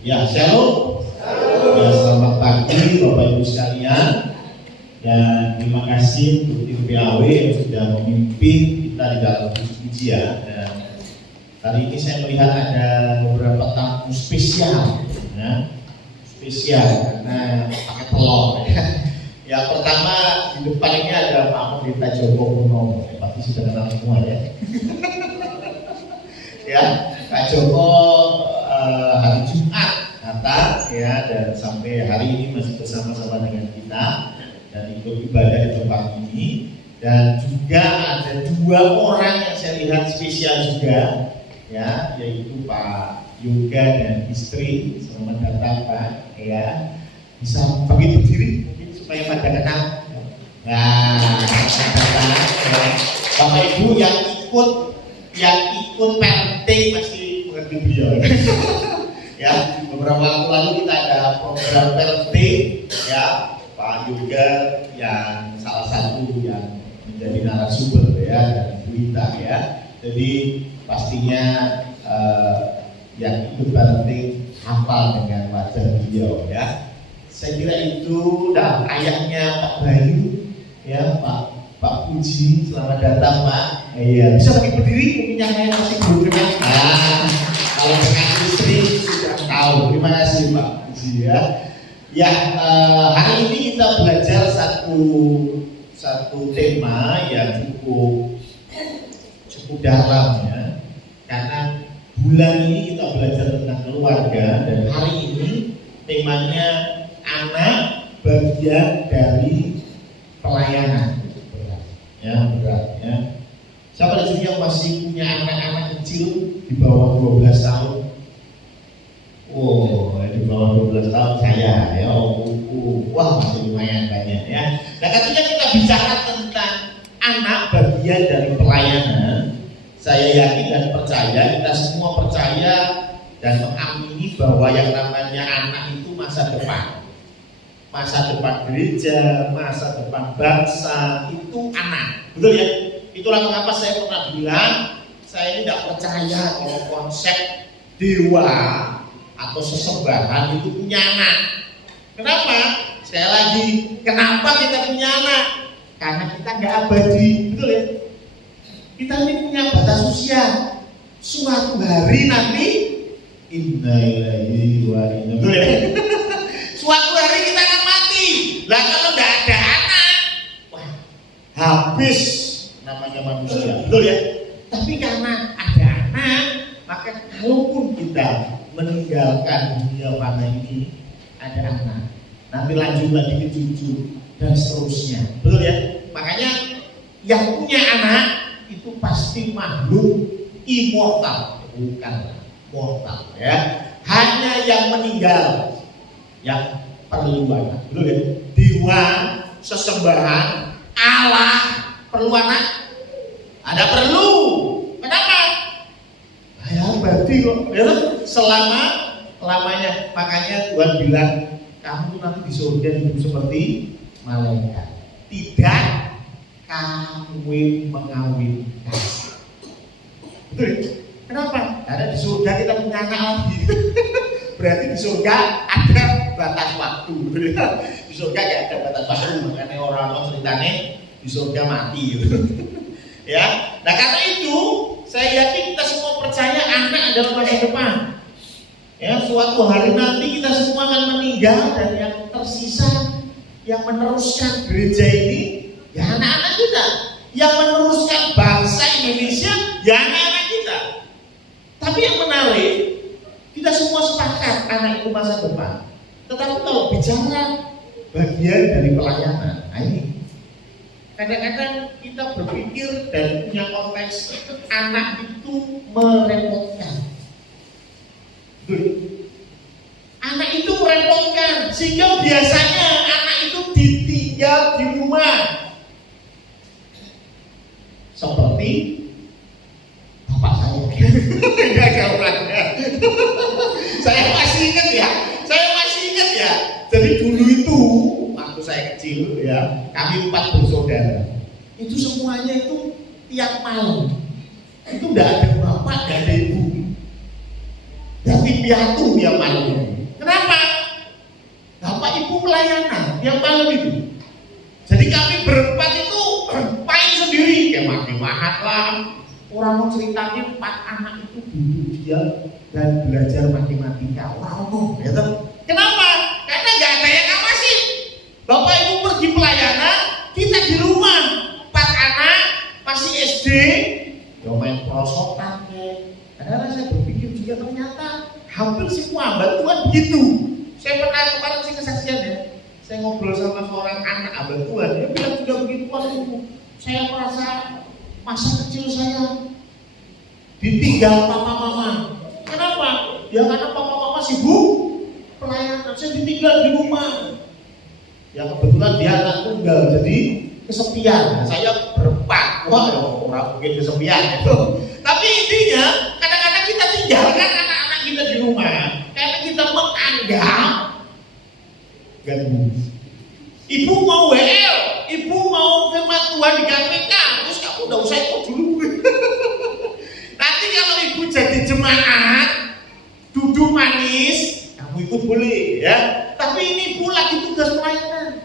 Ya, shalom. Ya, selamat pagi Bapak Ibu sekalian. Dan terima kasih untuk tim PAW yang sudah memimpin kita di dalam pujian. Dan hari ini saya melihat ada beberapa tamu spesial, ya. Spesial karena pakai telur. Yang pertama di depan ini ada Pak Pendeta Joko Purnomo. Pasti sudah kenal semua ya. Ya, Pak Joko hari Jumat datang ya, dan sampai hari ini masih bersama-sama dengan kita dan ikut ibadah di tempat ini. Dan juga ada dua orang yang saya lihat spesial juga ya, yaitu Pak Yoga dan istri. Selamat datang Pak ya. Bisa bagi berdiri mungkin supaya pada kenal. Nah, selamat datang ya. Bapak Ibu yang ikut parenting masih mengerti beliau. Ya, beberapa waktu lalu kita ada program parenting ya, Pak Yoga yang salah satu yang menjadi narasumber ya, dan Bu Ita ya. Jadi pastinya yang ikut parenting hafal dengan wajah beliau ya. Saya kira itu ayahnya Pak Bayu ya, Pak Puji, selamat datang Pak. Iya, bisa pakai berdiri, mungkin yang lain masih belum kenal. Kalau dengan istri sudah tahu. Terima kasih Pak Puji ya. Ya, hari ini kita belajar satu tema yang cukup dalam ya. Karena bulan ini kita belajar tentang keluarga, dan hari ini temanya anak bagian dari pelayanan. Berat ya. Siapa di sini yang masih punya anak-anak kecil di bawah 12 tahun? Oh, di bawah 12 tahun saya ya. Wah, masih lumayan banyak ya. Nah, ketika kita bicara tentang anak bagian dari pelayanan, saya yakin dan percaya, kita semua percaya dan mengamini bahwa yang namanya anak itu masa depan. Masa depan gereja, masa depan bangsa, itu anak. Betul ya? Itulah mengapa saya pernah bilang, saya ini tidak percaya kalau konsep dewa atau sesembahan itu punya anak. Kenapa? Sekali lagi, kenapa kita punya anak? Karena kita nggak abadi. Betul ya? Kita ini punya batas usia. Suatu hari nanti inna lillahi wa inna ilaihi raji'un. Suatu hari kita akan mati. Lah kalau nggak ada anak, wah, habis namanya manusia. Betul ya? Tapi karena ada anak, maka kalaupun kita meninggalkan dunia fana ini, ada anak, nanti lanjut lagi ke cucu dan seterusnya. Betul ya? Makanya yang punya anak itu pasti makhluk immortal, bukan mortal ya. Hanya yang meninggal yang perlu anak. Betul ya? Dewa, sesembahan, Allah perlu anak? Ada perlu. Kenapa? Ya berarti kok ya, lamanya. Makanya Tuhan bilang, kamu nanti di surga hidup seperti malaikat, tidak mengawinkan. Betul ya? Kenapa? Karena di surga kita punya anak lagi. Berarti di surga ada batas waktu. Di surga gak ada batas waktu. Makanya orang ceritanya di surga mati gitu. Ya. Nah karena itu saya yakin kita semua percaya anak adalah masa depan. Ya, suatu hari nanti kita semua akan meninggal, dan yang tersisa yang meneruskan gereja ini ya anak-anak kita. Yang meneruskan bangsa Indonesia ya anak-anak kita. Tapi yang menarik, kita semua sepakat anak itu masa depan. Tetapi kalau bicara bagian dari pelayanan, ini kadang-kadang kita berpikir dan punya konteks anak itu merepotkan. Anak itu merepotkan, sehingga biasanya anak itu ditinggal di rumah. Seperti bapak saya. Enggak jauhannya. Saya masih ingat ya. Jadi dulu itu waktu saya kecil ya, kami 4 bersaudara. Itu semuanya itu tiap malam itu enggak ada bapak, enggak ada ibu. Yatim piatu tiap malam. Kenapa? Bapak Ibu pelayanan tiap malam itu. Jadi kami berempat itu paling sendiri, kayak maki-mahat lah. Orang mau ceritanya 4 anak itu duduk dia dan belajar matematika. Orang mau, ya toh? Kenapa? Karena nggak ada yang ngawasin. Bapak Ibu pergi pelayanan, kita di rumah 4 anak masih SD, ya main perosotan deh. Karena saya berpikir juga ternyata hampir semua bantuan begitu. Saya pernah kemarin sih kesaksiannya. Saya ngobrol sama seorang anak abang Tuhan, dia bilang juga begitu waktu saya merasa masa kecil saya ditinggal papa mama. Kenapa? Ya karena papa mama sibuk pelayanan, saya ditinggal di rumah. Ya kebetulan dia anak tunggal, jadi kesepian. Saya berempat, wah ya orang mungkin kesepian itu. Tapi intinya kadang-kadang kita tinggalkan anak-anak kita di rumah karena kita menganggap ganggu. Ibu mau WL, ibu mau firman Tuhan di KPK, terus kamu udah usah ikut dulu. Nanti kalau ibu jadi jemaat, duduk manis, kamu ikut boleh ya. Tapi ini ibu lagi tugas pelayanan,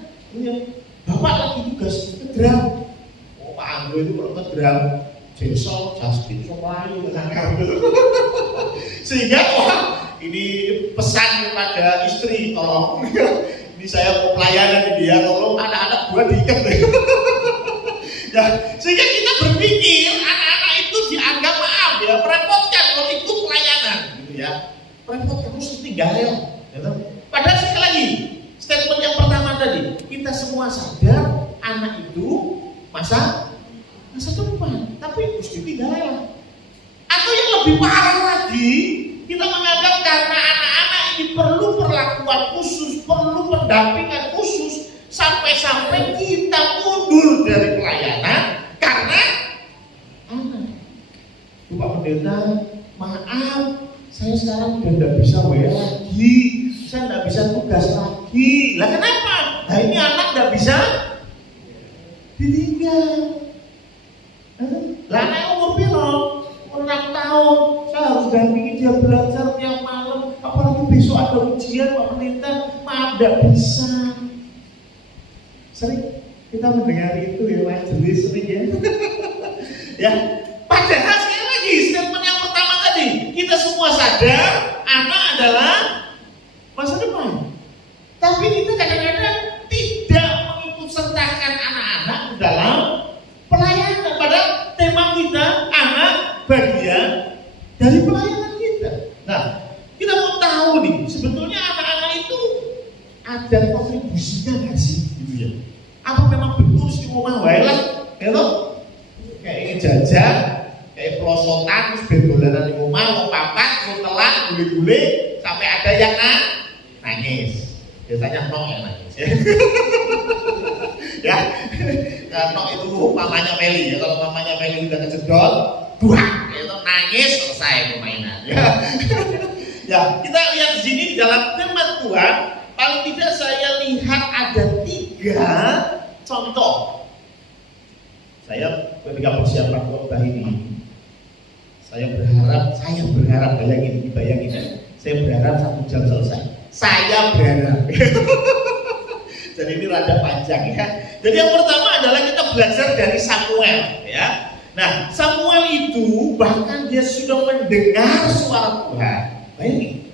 bapak lagi tugas kedrang. Oh Pak Anggo itu kalau kedrang, besok Jasmin Soplayu sehingga wah ini pesan kepada istri, tolong ini saya mau pelayanan dia, tolong anak-anak gua diikat ya, sehingga kita berpikir anak-anak itu dianggap maaf ya merepotkan kalau ikut pelayanan gitu ya, merepotkan terus tinggal ya. Padahal sekali lagi statement yang pertama tadi, kita semua sadar anak itu masa depan, tapi harus ditinggal. Atau yang lebih parah lagi, kita menganggap karena anak-anak ini perlu perlakuan khusus, perlu pendampingan khusus, sampai-sampai kita mundur dari pelayanan karena anak. Bapak Pendeta, maaf, saya sekarang udah tidak bisa WA lagi, saya tidak bisa tugas lagi. Lah kenapa? Nah ini anak tidak bisa ditinggal. Lah anak umur piro? 6 tahun, saya harus dampingi dia belajar tiap malam. Apalagi besok ada ujian, Pak Pendeta, maaf tidak bisa. Sering kita mendengar itu ya, majelis sering ya. Ya, padahal sekali lagi statement yang pertama tadi, kita semua sadar anak adalah masa depan. Tapi kita kadang-kadang tidak mengikut sertakan anak-anak dalam pelayanan. Padahal tema kita anak bagian dari pelayanan kita. Nah, kita mau tahu nih, sebetulnya anak-anak itu ada kontribusinya nggak sih? Gitu ya. Apa memang betul sih rumah wae lah, gitu? Kayak ingin jajan, kayak pelosotan, terus berdolanan di rumah, mau papat, mau telat, gule-gule, sampai ada yang nangis. Biasanya Nok yang nangis ya. Ya, karena itu mamanya Meli ya. Kalau mamanya Meli udah kejedot, buah, itu nangis selesai permainan. Ya, ya kita lihat di sini di dalam firman Tuhan, paling tidak saya lihat ada 3 contoh. Saya ketika persiapan khotbah ini, saya berharap bayangin, saya berharap 1 jam selesai. Saya berharap. Jadi ini rada panjang ya. Jadi yang pertama adalah kita belajar dari Samuel ya. Nah, Samuel itu bahkan dia sudah mendengar suara Tuhan. Bayangin.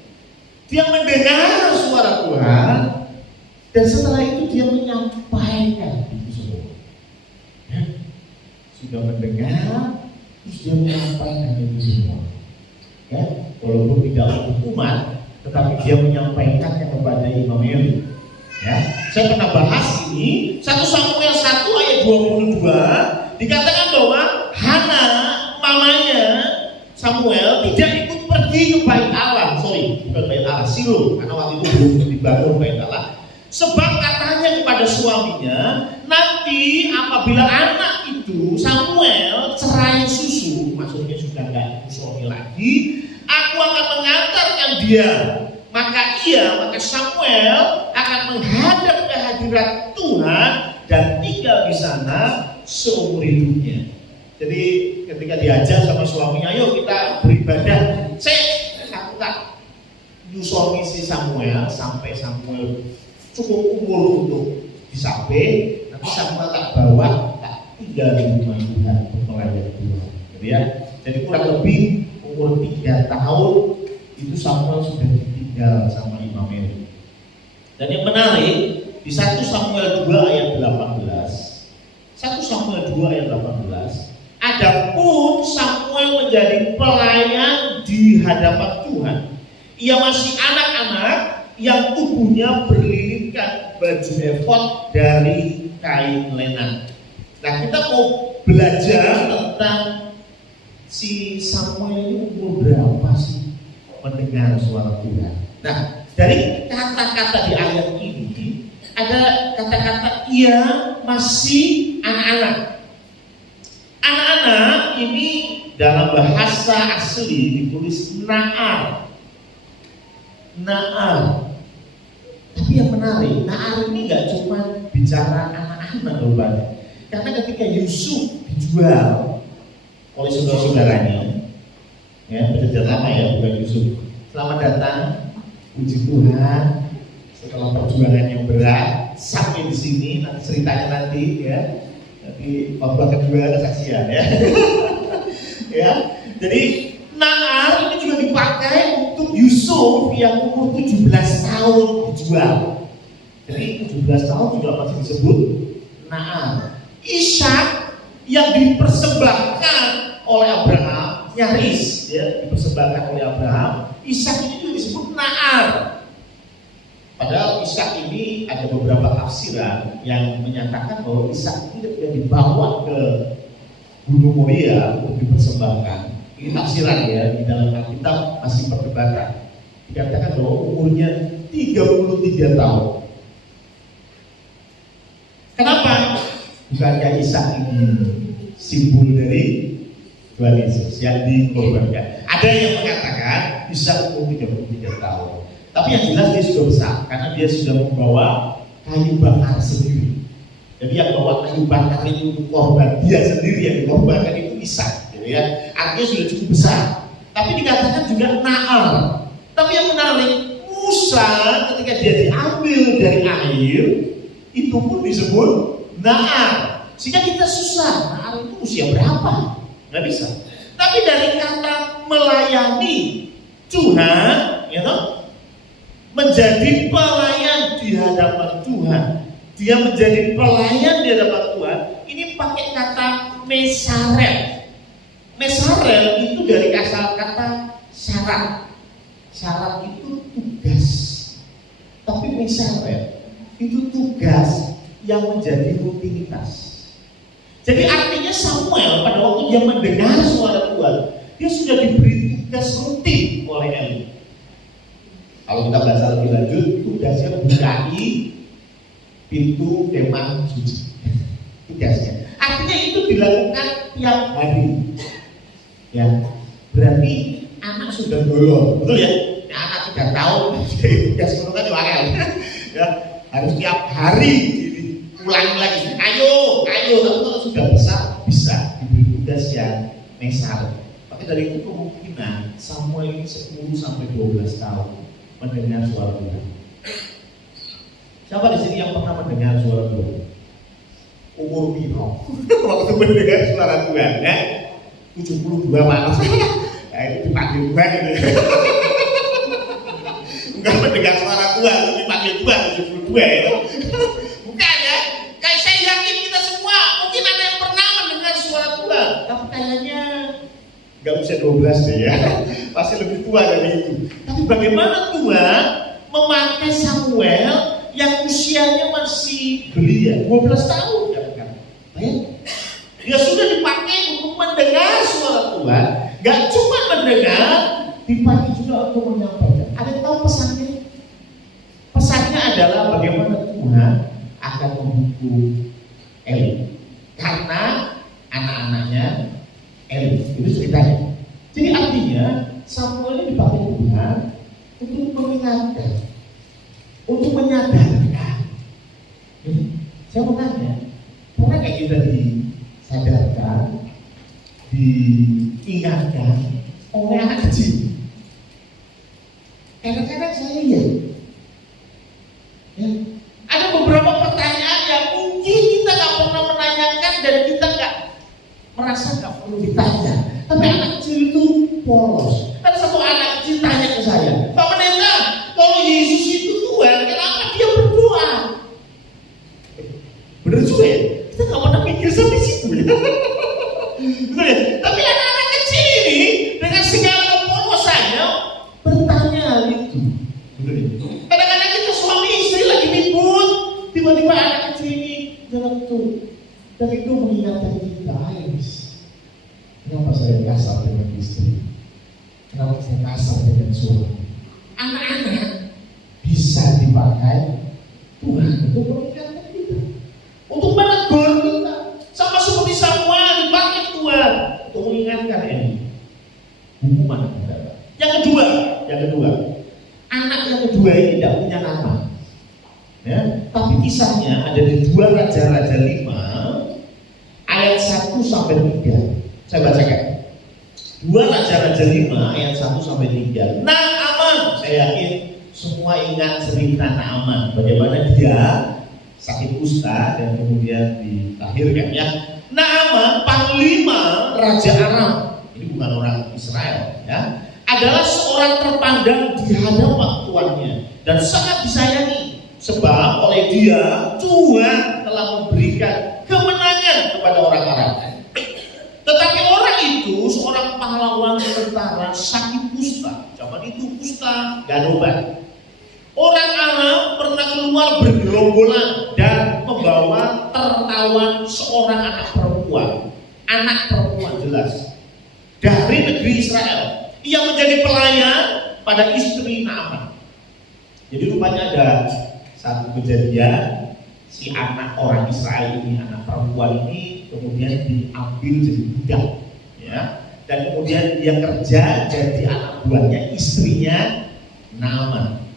Dia mendengar suara Tuhan dan setelah itu dia menyampaikan itu semua. Ya. Sudah mendengar terus dia menyampaikan itu semua. Ya, walaupun tidak hukuman, tetapi dia menyampaikannya kepada Imam Eli. Ya, saya pernah bahas ini 1 Samuel 1 ayat 22 dikatakan bahwa Hana mamanya Samuel tidak ikut pergi ke bait Allah, bukan bait Allah, Silo, karena waktu itu belum dibangun bait Allah. Sebab katanya kepada suaminya, nanti apabila anak itu Samuel cerai susu, maksudnya sudah nggak suami lagi, aku akan mengantarkan dia. Maka Samuel akan menghadap ke hadirat Tuhan dan tinggal di sana seumur hidupnya. Jadi ketika diajak sama suaminya, ayo kita beribadah, saya tak nyusoni si Samuel sampai Samuel cukup umur untuk disabe, nanti Samuel tak bawa, tak tinggal di rumah Tuhan untuk melayani Tuhan. Gitu ya. Jadi kurang lebih umur 3 tahun itu Samuel sudah ditinggal sama Imam Eli. Dan yang menarik di 1 Samuel 2 ayat 18, 1 Samuel 2 ayat 18, adapun Samuel menjadi pelayan di hadapan Tuhan, ia masih anak-anak yang tubuhnya berlilitkan baju efod dari kain lenan. Nah, kita mau belajar tentang si Samuel ini umur berapa sih mendengar suara Tuhan. Nah, dari kata-kata di ayat ini ada kata-kata ia masih anak-anak. Anak-anak ini dalam bahasa asli ditulis na'ar. Na'ar. Tapi yang menarik, na'ar ini gak cuma bicara anak-anak loh Pak. Karena ketika Yusuf dijual oleh saudara-saudaranya, ya berjalan lama ya bukan Yusuf. Selamat datang, puji Tuhan. Setelah perjuangan yang berat sampai di sini, nanti ceritanya nanti ya. Nanti khotbah kedua ada saksian ya. Ya, jadi na'ar ini juga dipakai untuk Yusuf yang umur 17 tahun dijual. Jadi 17 tahun juga masih disebut na'ar. Ishak yang dipersembahkan oleh Abraham, nyaris ya dipersembahkan oleh Abraham. Ishak ini juga disebut na'ar. Padahal Ishak ini ada beberapa tafsiran yang menyatakan bahwa Ishak ini ketika dibawa ke Gunung Moria untuk dipersembahkan. Ini tafsiran ya, di dalam Alkitab masih perdebatan. Dikatakan bahwa umurnya 33 tahun. Kenapa? Bukankah Ishak ini simbol dari Tuhan Yesus yang dikorbankan? Ada yang mengatakan Ishak umur 33 tahun. Tapi yang jelas dia sudah besar karena dia sudah membawa kayu bakar sendiri. Jadi yang bawa kayu bakar itu untuk korban, dia sendiri yang dikorbankan itu Ishak, gitu ya. Artinya sudah cukup besar. Tapi dikatakan juga na'ar. Tapi yang menarik, Musa ketika dia diambil dari air itu pun disebut na'ar. Sehingga kita susah, na'ar itu usia berapa? Nggak bisa. Tapi dari kata melayani Tuhan, ya toh, menjadi pelayan di hadapan Tuhan, dia menjadi pelayan di hadapan Tuhan. Ini pakai kata mesarel. Mesarel itu dari asal kata syarat. Syarat itu tugas. Tapi mesarel itu tugas yang menjadi rutinitas. Jadi artinya Samuel pada waktu dia mendengar suara Tuhan, dia sudah diberi tugas rutin oleh Eli. Kalau kita baca lebih lanjut, tugasnya bukai pintu kemah suci. Tugasnya. Artinya itu dilakukan tiap hari. Ya, berarti anak sudah bolong, betul ya? Nah, anak 3 tahun, jadi tugas itu kan diwakil. Ya, harus tiap hari ulangi lagi. Ayo. Tapi kalau sudah besar bisa diberi tugas yang mesar. Tapi dari itu kemungkinan Samuel ini 10 sampai 12 tahun mendengar suara Tuhan. Siapa di sini yang pernah mendengar suara Tuhan? Umur piro? Waktu mendengar suara Tuhan, ya? 72 maaf. Nah, itu dipanggil Tuhan gitu. Enggak mendengar suara Tuhan, tapi dipanggil Tuhan 72 itu. Bukan ya? Kayak saya yakin kita semua mungkin ada yang pernah mendengar suara Tuhan, tapi kayaknya nggak usia 12 deh ya. Pasti lebih tua dari itu. Tapi bagaimana Tuhan memakai Samuel yang usianya masih belia, 12 tahun kan? Dia sudah dipakai untuk mendengar suara Tuhan. Gak cuma mendengar, dipakai juga untuk menyampaikan. Ada yang tahu pesannya? Pesannya adalah bagaimana Tuhan akan menghukum Eli karena anak-anaknya Eli. Itu ceritanya. Jadi artinya Samuel ini dipakai Tuhan untuk mengingatkan, untuk menyadarkan. Jadi, saya mau tanya, pernah nggak kita disadarkan, diingatkan oleh anak kecil? Kadang-kadang banyak. Tapi anak kecil itu polos. Ada satu anak kecil tanya ke saya, Pak Pendeta, kalau Yesus itu Tuhan, kenapa dia berdoa? Bener juga ya? Kita nggak pernah mikir sampai situ ya. Betul ya? Tapi anak-anak kecil ini dengan segala kepolosannya bertanya hal itu. Betul ya? Kadang-kadang kita suami istri lagi ribut, tiba-tiba anak kecil ini jatuh. Dan itu mengingatkan kita, kenapa saya kasar dengan istri? Kenapa saya kasar dengan suami? Anak-anak bisa dipakai Tuhan untuk mengingatkan kita, untuk menegur kita, sama seperti Samuel dipakai Tuhan untuk mengingatkan ini. Hukuman. Yang kedua, anak yang kedua ini tidak punya nama. Ya, tapi kisahnya ada di 2 Raja-Raja 5 ayat 1 sampai 3. Saya bacakan. 2 Raja-Raja 5 ayat 1 sampai 3. Naaman, saya yakin semua ingat cerita Naaman, bagaimana dia sakit kusta dan kemudian dilahirkan ya. Naaman, panglima Raja Aram, ini bukan orang Israel ya, adalah seorang terpandang di hadapan tuannya dan sangat disayangi, sebab oleh dia Tuhan telah memberikan kemenangan kepada orang Aram. Tetapi orang itu seorang pahlawan tentara sakit kusta. Zaman itu kusta gak ada obat. Orang Aram pernah keluar bergerombolan dan membawa tertawan seorang anak perempuan jelas, dari negeri Israel. Ia menjadi pelayan pada istri Naaman. Jadi rupanya ada satu kejadian, si anak orang Israel ini, anak perempuan ini kemudian diambil jadi budak ya, dan kemudian dia kerja jadi anak buahnya istrinya Naaman.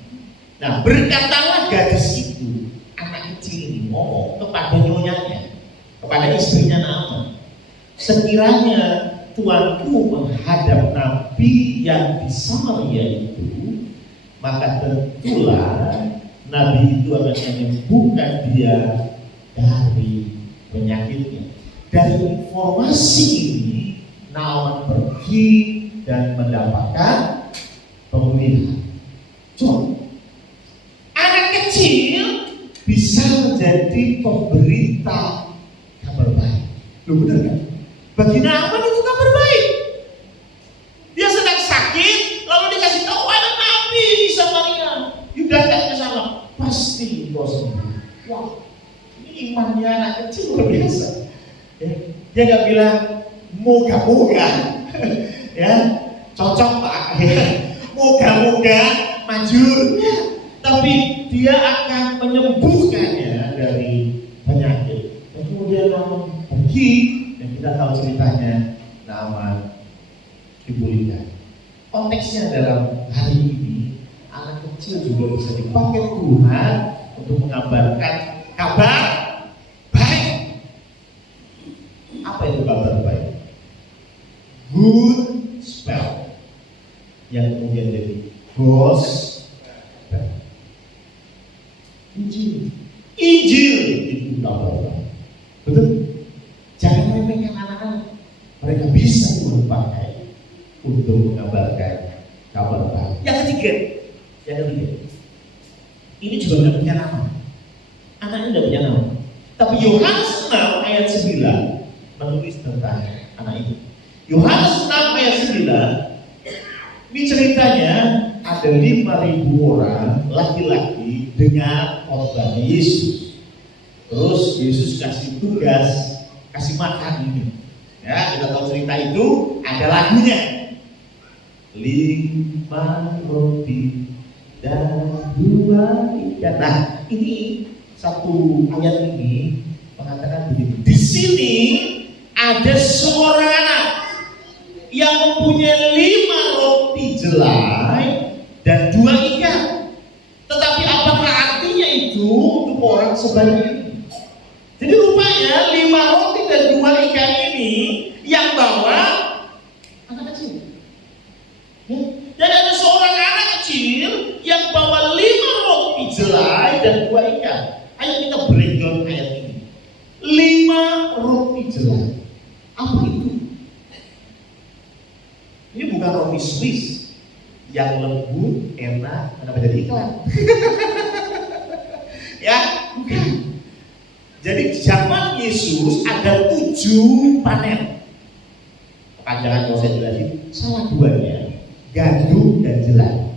Nah, berkatalah gadis itu, anak kecil ini ngomong kepada nyonyanya, kepada istrinya Naaman, sekiranya tuanku menghadap nabi yang di Samaria itu, maka tentulah nabi itu akan menyembuhkan dia dari penyakitnya. Dari informasi ini, Naaman pergi dan mendapatkan pemulihan. Cuma anak kecil bisa menjadi pemberita kabar baik. Loh benar kan? Bagi Naaman itu kabar baik. Dia sedang sakit, lalu dikasih tahu ada nabi di Samaria. Yuk datang ke sana, pasti kau sembuh. Wah, ini imannya anak kecil luar biasa. Ya, dia nggak bilang moga-moga, ya cocok pak, ya, moga-moga manjur, ya. Tapi dia akan menyembuhkannya dari penyakit. Dan kemudian Naaman pergi, dan kita tahu ceritanya Naaman dipulihkan. Konteksnya dalam hari ini, anak kecil juga bisa dipakai Tuhan untuk mengabarkan kabar baik. Apa itu kabar baik? Good spell, yang kemudian jadi gospel. Injil itu kabar baik. Betul? Jangan remehkan anak-anak. Mereka bisa Tuhan pakai untuk mengabarkan kabar baik. Yang ketiga, ini juga tidak punya nama. Anaknya tidak punya nama. Tapi Yohanes 6 ayat 9 menulis tentang anak itu. Yohanes 6 ayat 9, ini ceritanya ada 5.000 orang laki-laki dengan khotbahnya Yesus. Terus Yesus kasih tugas, kasih makan ini. Ya, kita tahu cerita itu, ada lagunya. 5 roti dan 2 ikan. Nah, ini satu ayat ini mengatakan begitu. Di sini ada seorang anak yang mempunyai 5 roti jelai dan 2 ikan. Tetapi apakah artinya itu untuk orang sebanyak ini? Jadi rupanya 5 roti dan 2 ikan ini yang bawa anak kecil. Ya? Dan ada seorang anak kecil yang bawa 5 roti jelai dan 2 ikan. Ayo kita breakdown ayat ini. 5 roti jelai. Apa itu? bukan roti Swiss yang lembut, enak, kenapa jadi iklan? Ya, bukan. Jadi zaman Yesus ada 7 panen. Kepanjangan kalau saya jelasin, salah duanya gandum dan jelai.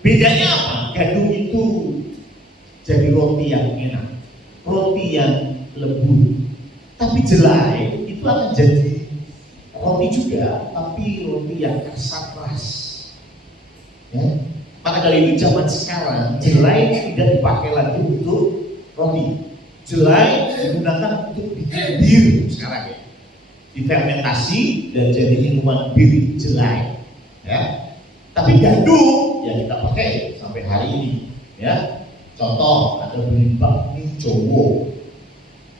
Bedanya apa? Gandum itu jadi roti yang enak, roti yang lembut. Tapi jelai itu akan jadi roti juga, tapi roti yang kasar keras. Ya. Maka dari itu zaman sekarang jelai tidak dipakai lagi untuk roti. Jelai digunakan untuk bikin bir sekarang ya. Difermentasi dan jadi minuman bir jelai. Ya. Tapi gandum ya kita pakai sampai hari ini. Ya. Contoh, ada beli bakmi Jowo.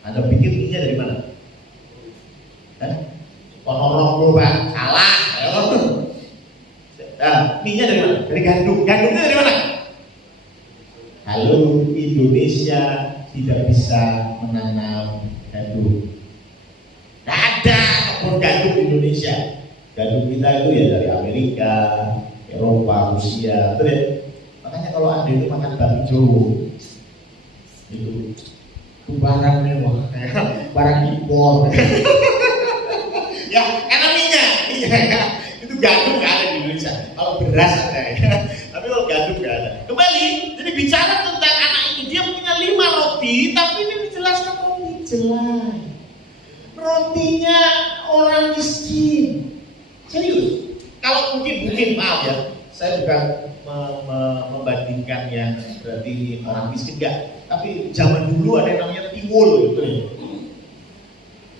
Anda pikir minyak dari mana? Ponorong Pak, salah. Minyak dari mana? Dari gandum. Gandumnya dari mana? Halo, Indonesia tidak bisa menanam gandum. Tidak ada kebun gandum di Indonesia. Gandum kita itu ya dari Amerika, Eropa, Rusia, betul ya? Makanya kalau Anda itu makan bakmi Jowo, itu barang mewah, barang impor. Ya, karena minyak itu gandum nggak ada di Indonesia. Kalau beras ada ya, tapi kalau gandum nggak ada. Kembali, jadi bicara tentang anak ini, dia punya 5 roti, tapi ini dijelaskan roti jelai. Rotinya orang miskin. Serius. Kalau mungkin maaf ya, saya bukan membandingkan yang berarti orang miskin enggak. Tapi zaman dulu ada yang namanya tiwul gitu ya.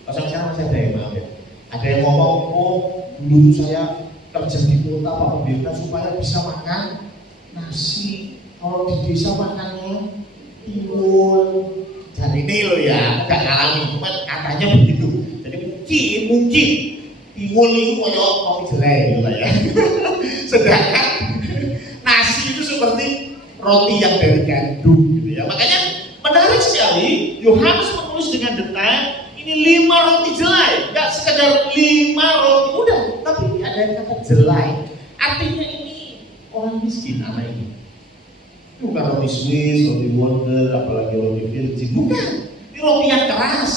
Pas sekarang masih ada yang maaf ya. Ada yang ngomong, oh dulu saya kerja di kota Pak Pendeta supaya bisa makan nasi. Kalau di desa makannya tiwul. Jadi ini loh ya, nggak ngalami, cuman katanya begitu. Jadi mungkin tiwul itu kayak kopi jelai gitu ya. Sedangkan nasi itu seperti roti yang dari gandum gitu ya. Makanya menarik sekali Yohanes menulis dengan detail ini 5 roti jelai, nggak sekedar 5 roti udah, tapi ada yang kata jelai. Artinya ini orang miskin anak ini. Ini bukan roti Swiss, roti Wonder, apalagi roti Virgin, bukan. Ini roti yang keras,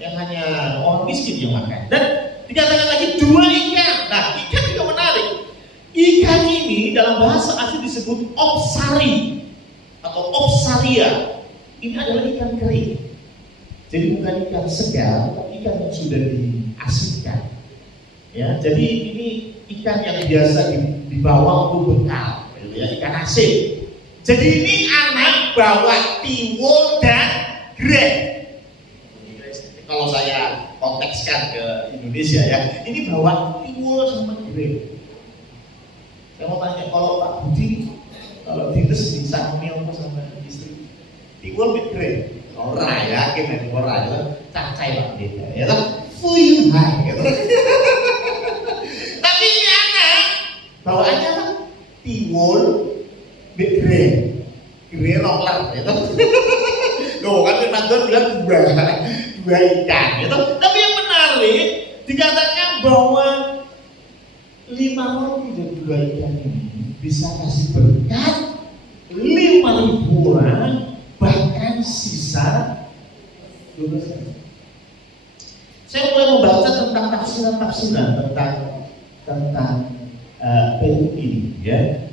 yang hanya orang miskin yang makan. Dan dikatakan lagi 2 ikan. Nah, ikan juga menarik. Ikan ini dalam bahasa asli disebut opsari atau opsaria. Ini adalah ikan kering. Jadi bukan ikan segar, tapi ikan yang sudah diasinkan. Ya, jadi ini ikan yang biasa dibawa untuk bekal, ya, ikan asin. Jadi ini anak bawa tiwul dan grey. Kalau saya kontekskan ke Indonesia ya, ini bawa tiwul sama grey. Saya mau tanya, kalau Pak Budi, kalau dites di Sanmil sama istri, tiwul with grey, orang yakin ya, orang itu cacai Pak Budi, ya kan? Fuyung hai, gitu. Tapi ini anak bawaannya apa? Tiwul with grey, grey roller, gitu. Loh kan Firman bilang 2 ikan, gitu. Tapi yang menarik dikatakan bahwa 5 roti dan 2 ikan ini bisa kasih berkat 5.000 orang, bahkan sisa 12 hari. Saya mulai membaca tentang tafsiran tentang PU ini ya.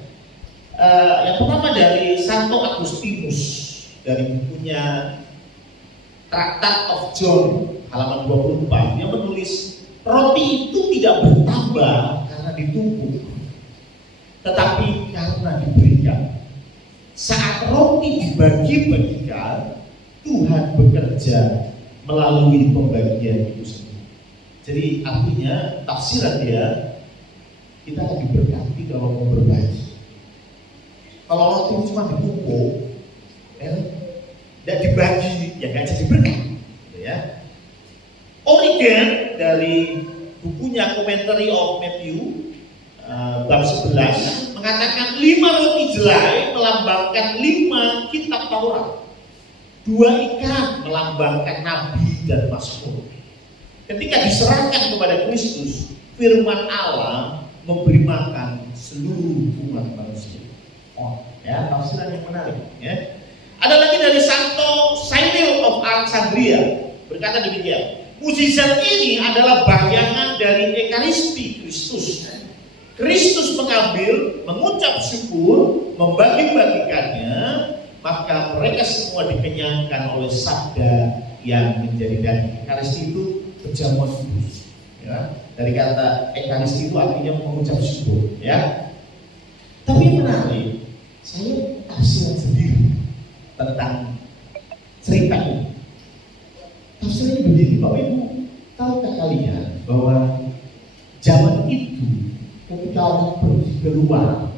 Yang pertama dari Santo Agustinus dari bukunya Traktat of John halaman 24, dia menulis roti itu tidak bertambah karena ditumpuk, tetapi karena diberikan. Saat roti dibagi-bagikan, Tuhan bekerja melalui pembagian itu sendiri. Jadi artinya tafsiran dia, kita akan diberkati kalau mau berbagi. Kalau roti cuma ditumpuk, dan dibagi, ya nggak jadi berkah, gitu ya. Origen dari bukunya Commentary of Matthew bab 11 mengatakan 5 roti jelai melambangkan 5 kitab Taurat, 2 ikan melambangkan nabi dan mazmur. Ketika diserahkan kepada Kristus, firman Allah memberi makan seluruh umat manusia. Oh, ya, tafsiran yang menarik. Ya. Ada lagi dari Santo Cyril of Alexandria berkata demikian. Mukjizat ini adalah bayangan dari Ekaristi Kristus. Kristus mengambil, mengucap syukur, membagi-bagikannya, maka mereka semua dikenyangkan oleh sabda yang menjadi daging. Ekaristi itu perjamuan kudus. Ya. Dari kata Ekaristi itu artinya mengucap syukur. Ya. Tapi yang menarik, saya tafsiran sendiri tentang cerita ini. Tafsirnya begini, Bapak Ibu, tahukah kalian bahwa zaman itu ketika orang pergi keluar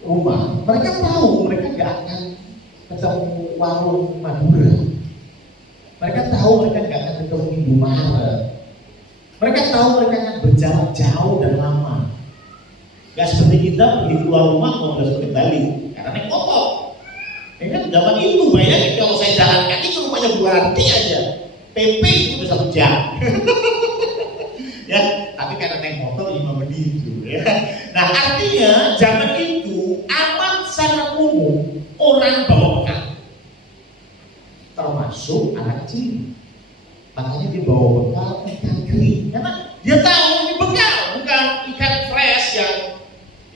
rumah, mereka tahu mereka gak akan ketemu warung Madura, mereka tahu mereka gak akan ketemu Indomaret, mereka tahu mereka akan berjalan jauh dan lama. Gak seperti kita pergi keluar rumah mau seperti Bali karena naik motor. Ya kan zaman itu bayangin kalau saya jalan kaki ke rumahnya Bu Harti aja, PP itu udah 1 jam. Ya, tapi karena naik motor 5 menit gitu ya. Nah, artinya zaman itu amat sangat umum orang bawa bekal, termasuk anak kecil. Makanya dia bawa bekal ikan kering, karena dia tahu ini bekal, bukan ikan fresh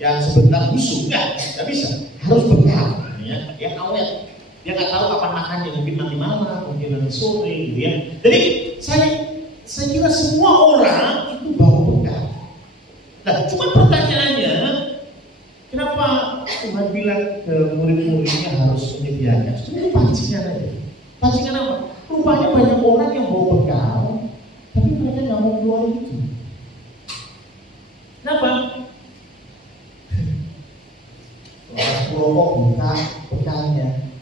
yang sebentar busuk, enggak bisa, harus bekal. Ya, yang awet, dia nggak tahu kapan makannya, mungkin nanti malam, mungkin nanti sore, gitu ya. Jadi saya kira semua orang itu bawa bekal. Nah, cuma pertanyaannya, kenapa Tuhan bilang ke murid-muridnya harus menyediakan? Itu pancingan aja. Pancingan apa? Rupanya banyak orang yang bawa bekal, tapi mereka nggak mau keluar itu. Kenapa? Kelompok buka bekalnya,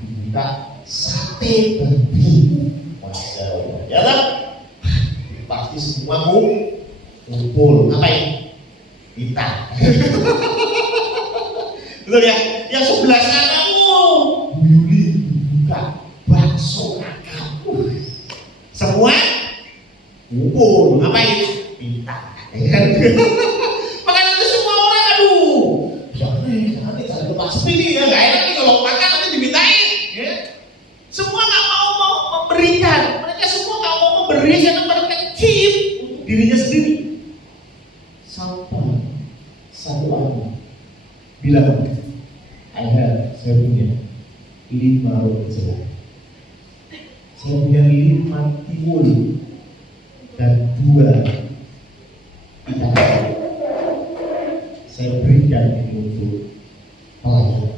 buka sate babi, ya kan? Pasti semua ngumpul, ngapain? Kita, betul ya? Yang sebelah sana, Yuli buka bakso kakak, semua ngumpul, ngapain? Minta, kan? Seperti ya, nggak enak nih kalau makan nanti dimintain. Ya. Semua nggak mau memberikan, mereka semua nggak mau memberi karena mereka keep untuk dirinya sendiri. Sampai satu orang bilang, saya punya 5 roti jelai, saya punya 5 tiwul dan 2 ikan. Saya berikan ini untuk pelayan.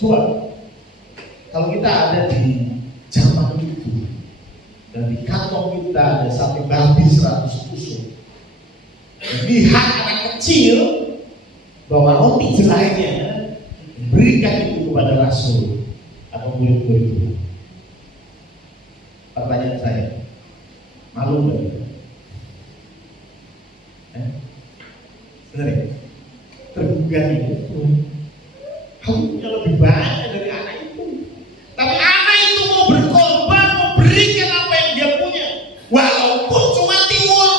Coba kalau kita ada di zaman itu dan di kantong kita ada sate babi 100 tusuk, lihat anak kecil bawa roti jelainya, berikan itu kepada Rasul atau murid-murid itu. Pertanyaan saya, malu nggak kita? Sebenarnya tergugah itu, kamu punya lebih banyak dari anak itu, tapi anak itu mau berkorban, mau berikan apa yang dia punya, walaupun cuma tiwul.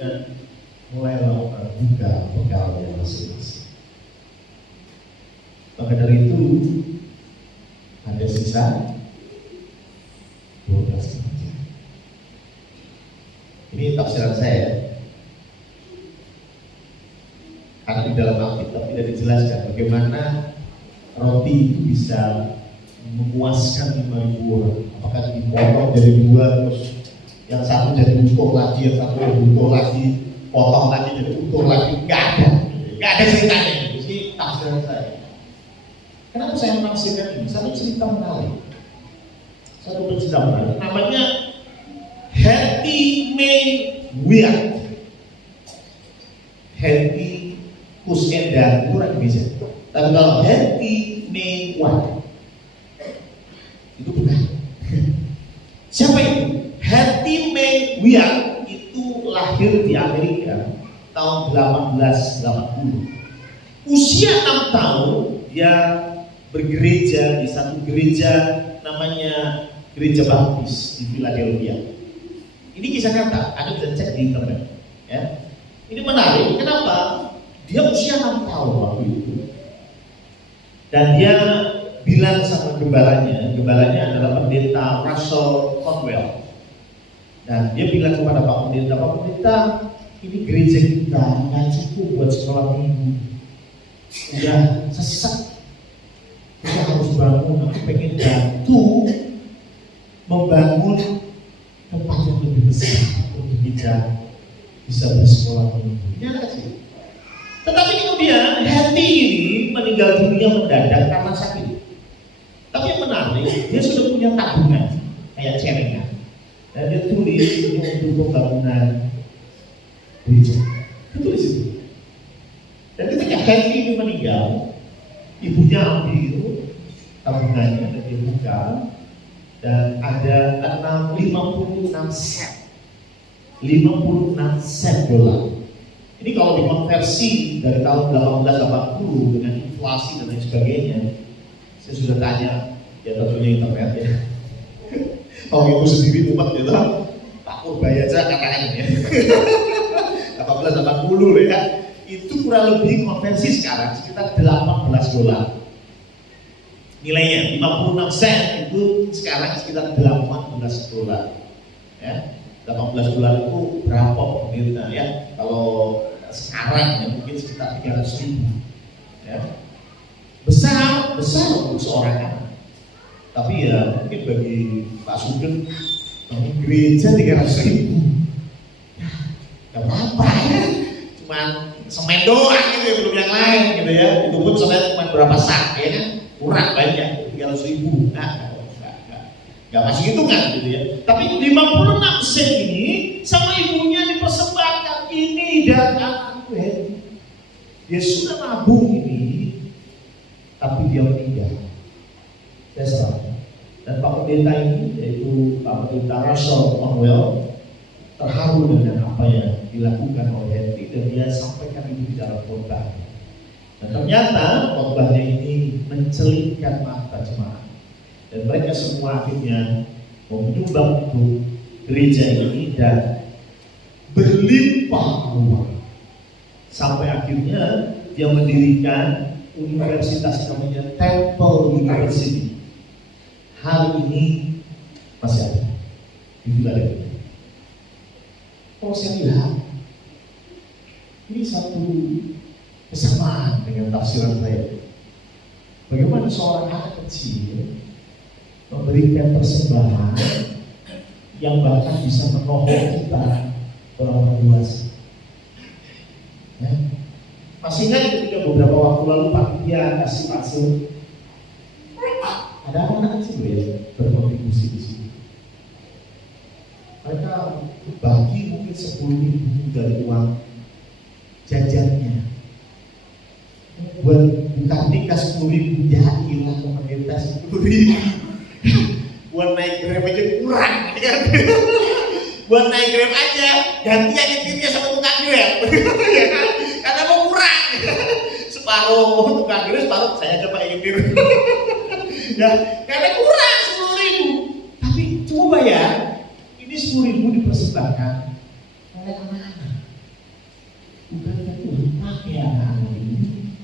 Dan mulailah orang buka bekalnya masing-masing. Maka dari itu ada sisa 12 saja. Ini tafsiran saya. Karena di dalam Alkitab tidak dijelaskan bagaimana roti itu bisa memuaskan 5.000 orang. Apakah dipotong jadi 2 terus yang satu jadi utuh lagi, yang satu jadi utuh lagi, potong lagi jadi utuh lagi? Nggak ada ceritanya. Ini tafsiran saya. Kenapa saya menafsirkan ini? Satu cerita menarik. Namanya Hetty May Wyatt. Hetty Kusenda kurang bisa. Tapi kalau Hetty May Wyatt itu bukan. Siapa itu? Hetty May Wyatt itu lahir di Amerika tahun 1880. Usia 6 tahun dia bergereja di satu gereja namanya Gereja Baptis di Philadelphia. Ini kisah nyata, Anda bisa cek di internet. Ya. Ini menarik, kenapa? Dia usia 6 tahun waktu itu. Dan dia bilang sama gembalanya adalah pendeta Russell Cotwell. Dan dia bilang kepada Pak Pendeta, ini gereja kita nggak cukup buat sekolah minggu. Udah sesat. Kita harus bangun, aku pengen bantu membangun tempat yang lebih besar untuk kita bisa bersekolah minggu. Ya sih. Tetapi kemudian Hattie ini meninggal dunia mendadak karena sakit. Tapi yang menarik, dia sudah punya tabungan kayak celengan. Dan dia tulis ini untuk pembangunan gereja. Dia tulis itu. Dan ketika Hattie ini meninggal, ibunya ambil tabungannya dan dia buka, dan ada 56 sen. 56 sen dolar. Ini kalau dikonversi dari tahun 1880 dengan inflasi dan lain sebagainya, saya sudah tanya, ya tentunya internet ya. Kalau ibu sendiri umat ya, Pak Purba aja katakan ya. 1880 ya, itu kurang lebih konversi sekarang sekitar 18 dolar. Nilainya 56 sen itu sekarang sekitar 18 dolar. Ya, 18 dolar itu berapa pemirsa ya? Kalau sekarang ya mungkin sekitar 300.000. Ya. Besar untuk seorang anak. Tapi ya mungkin bagi Pak Sugeng bangun gereja 300.000. Gak apa-apa ya. Cuman semen doang gitu ya, belum yang lain gitu ya. Itu pun semen cuma berapa sak ya kan? Kurang banyak 300.000. Gak masih hitungan gitu ya. Tapi 56 sen ini sama ibunya dipersembahkan ini dan anakku Hattie. Dia sudah nabung ini, tapi dia meninggal. Saya serah. Dan Pak Pendeta ini, yaitu Pak Pendeta Russell Cotwell, terharu dengan apa yang dilakukan oleh Hattie dan dia sampaikan itu di dalam khotbah. Dan ternyata khotbahnya ini mencelingkan mata jemaat. Dan mereka semua akhirnya menyumbang untuk gereja ini dan berlimpah ruah. Sampai akhirnya dia mendirikan universitas namanya Temple University. Hari ini masih ada di Philadelphia. Kalau saya lihat, ini satu kesamaan dengan tafsiran saya. Bagaimana seorang anak kecil memberikan persembahan yang bahkan bisa menolong kita orang dewasa. Ya. Masih ingat ketika beberapa waktu lalu Pak Dia kasih pasir, ada anak kecil ya berkontribusi di sini. Mereka bagi mungkin 10.000 dari uang jajannya. Buat bukan nikah 10.000 ya ilah pemerintah 10.000. Buat naik Grab aja kurang ya. Buat naik Grab aja gantian nyetirnya sama tukang Grab. Karena mau kurang. Separuh tukang Grab, separuh saya coba nyetir. Ya, karena kurang 10.000. Tapi coba ya, ini 10.000 dipersembahkan oleh anak-anak. Bukan Tuhan pakai anak-anak ini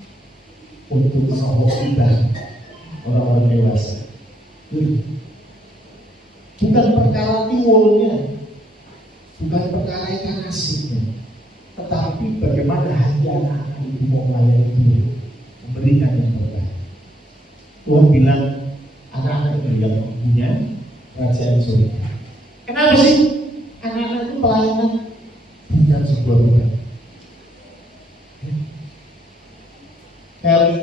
untuk menolong kita orang-orang dewasa. Bukan perkara tiwulnya, bukan perkara ikan asinnya, tetapi bagaimana hati anak-anak itu mau melayani Tuhan, memberikan yang terbaik. Tuhan bilang anak-anak itu yang punya kerajaan surga. Kenapa sih? Anak-anak itu pelayanan bukan sebuah beban. Kali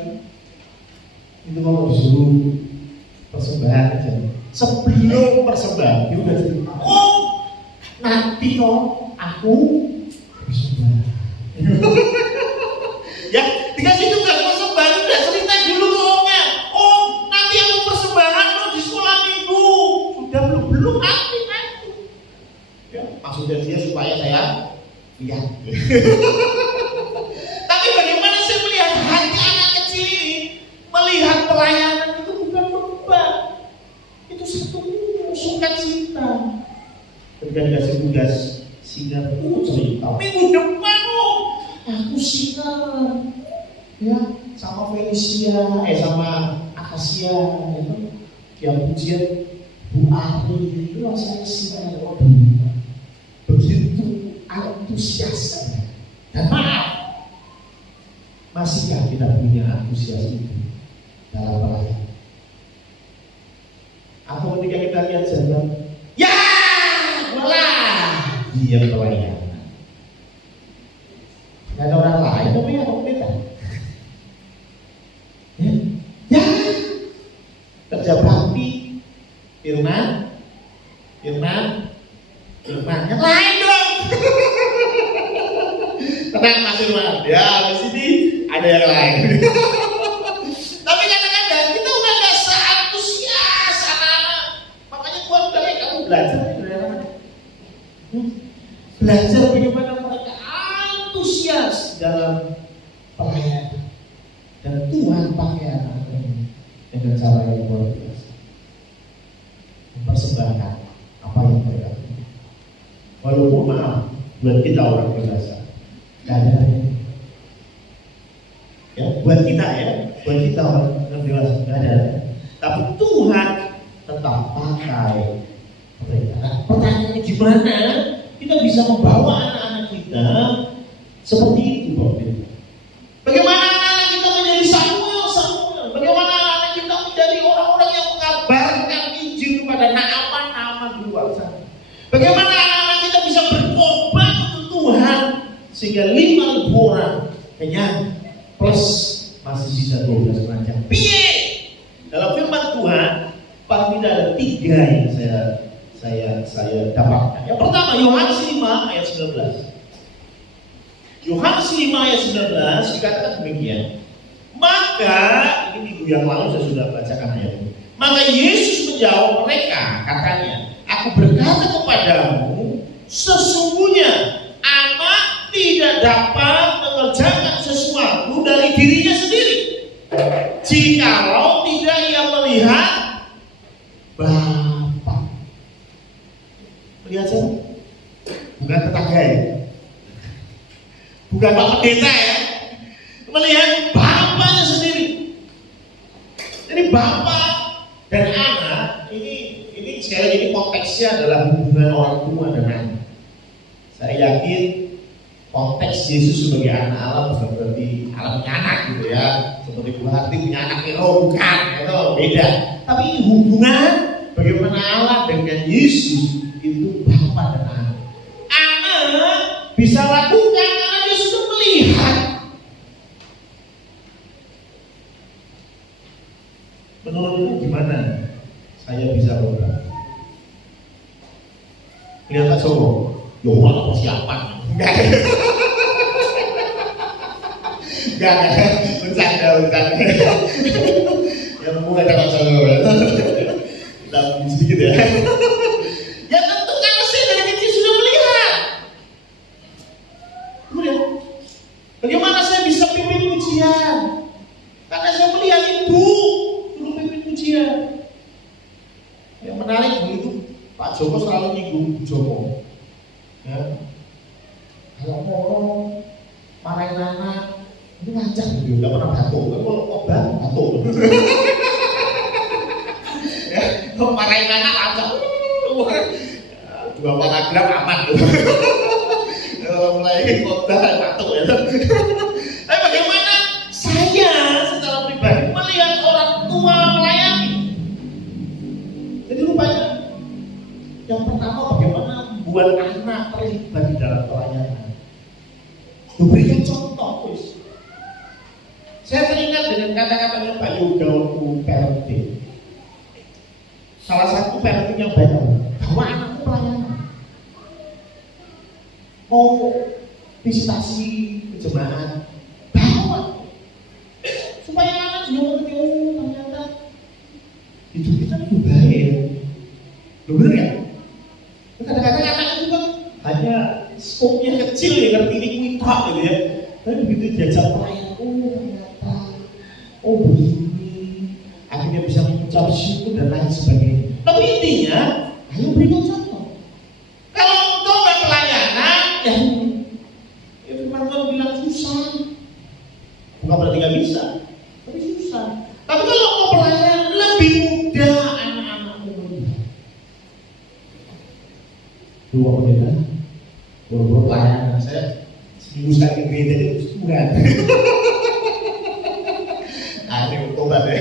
itu kalau suruh persembahan aja. Sebelum persembahan dia udah cerita, oh nanti kok aku persembahan. Ya dikasih tugas persembahan udah cerita dulu ngomongnya. Oh nanti aku persembahan lo di sekolah minggu. Sudah belum nanti. Ya maksudnya dia supaya saya lihat. Tapi bagaimana saya melihat hati anak kecil ini melihat pelayanan itu bukan beban. sukacita. Ketika dikasih tugas sinar, cerita minggu depan aku sinar ya sama Felicia, sama Akasia gitu. Yang pujian Bu Ari itu saya sinar. Begitu antusias. Dan maaf, masihkah kita punya antusias itu dalam pelayanan? Atau ketika kita lihat jalan, ya malah dia pelayanan. Gak ada orang lain, tapi ya kita. Ya, kerja bakti, firman, yang lain dong. Tenang Mas Firman, ya di sini ada yang lain. Tapi kadang-kadang kita udah gak seantusias anak-anak. Makanya buat dari kamu belajar bagaimana mereka antusias dalam pelayanan. Dan Tuhan pakai anak-anak ini dengan cara yang luar biasa, mempersembahkan apa yang mereka punya. Walaupun maaf, buat kita orang dewasa gak ada ya, buat kita orang dewasa gak ada. Tapi Tuhan tetap pakai mereka. Nah, pertanyaannya gimana kita bisa membawa anak-anak kita seperti itu, Bapak? Bagaimana anak-anak kita menjadi Samuel? Bagaimana anak-anak kita menjadi orang-orang yang mengabarkan Injil kepada Naaman di luar sana? Bagaimana anak-anak kita bisa berkorban untuk Tuhan sehingga 5.000 orang kenyang plus masih sisa 12 keranjang. Piye? Dalam firman Tuhan paling tidak ada 3 yang saya dapatkan. Yang pertama Yohanes 5 ayat 19. Yohanes 5 ayat 19 dikatakan demikian. Maka ini minggu yang lalu saya sudah bacakan ayat ini. Maka Yesus menjawab mereka, katanya, aku berkata kepadamu, sesungguhnya anak tidak dapat mengerjakan sesuatu dari dirinya sendiri jikalau tidak ia melihat Bapa. Melihat siapa? Bukan tetangga ya, bukan Pak Pendeta ya, melihat Bapaknya sendiri. Jadi Bapak dan anak ini sekali lagi ini konteksnya adalah hubungan orang tua dan anak. Saya yakin konteks Yesus sebagai anak Allah bukan berarti Allah punya anak gitu ya, seperti Bu Harti punya anak bukan, itu beda. Tapi hubungan bagaimana Allah dengan Yesus itu Bapa dan anak. Anak bisa lakukan karena dia sudah melihat. Menurutmu gimana saya bisa berubah? Lihat Pak Joko, Yohan persiapan. Enggak, bercanda. Yang mulai Pak Joko. Kita sedikit ya. Ya tentu karena saya dari kecil sudah melihat. Kemudian, bagaimana saya bisa pimpin ujian? Karena saya melihat ibu dulu pimpin ujian. Yang menarik begitu, Pak Joko selalu nyinggung Bu Joko. Ya, kalau ngomong marahin anak, ini ngancam gitu, nggak pernah batuk. Kalau obat batuk. Ya, kalau marahin anak ngancam. 2 paragraf aman. Kalau mulai khotbah batuk ya. Tapi bagaimana saya secara pribadi melihat orang tua melayani? Jadi rupanya yang pertama bagaimana membuat anak terlibat di dalam pelayanan. Memberikan contoh, wis. Saya teringat dengan kata-katanya Pak Yoga waktu parenting. Salah satu parenting yang banyak, bawa anakku pelayanan. Mau visitasi ke jemaat, bawa. Supaya anak juga mengerti, oh ternyata hidup kita lebih baik. Bener ya? Kadang-kadang anak itu kan hanya skopnya kecil ya, ngerti ini kuitak gitu ya. Tapi begitu diajak pelayan, oh ternyata, oh begini, akhirnya bisa mengucap syukur dan lain sebagainya. Tapi intinya Ayo berikan contoh. Kalau engkau nggak pelayanan, ya firman Tuhan bilang susah. Bukan berarti nggak bisa, tapi susah. Tapi kalau engkau pelayanan, lebih mudah anak-anakmu melihat. Dua pendeta, dua pelayanan saya seminggu sekali beda itu Tuhan. Ini bertobat ya.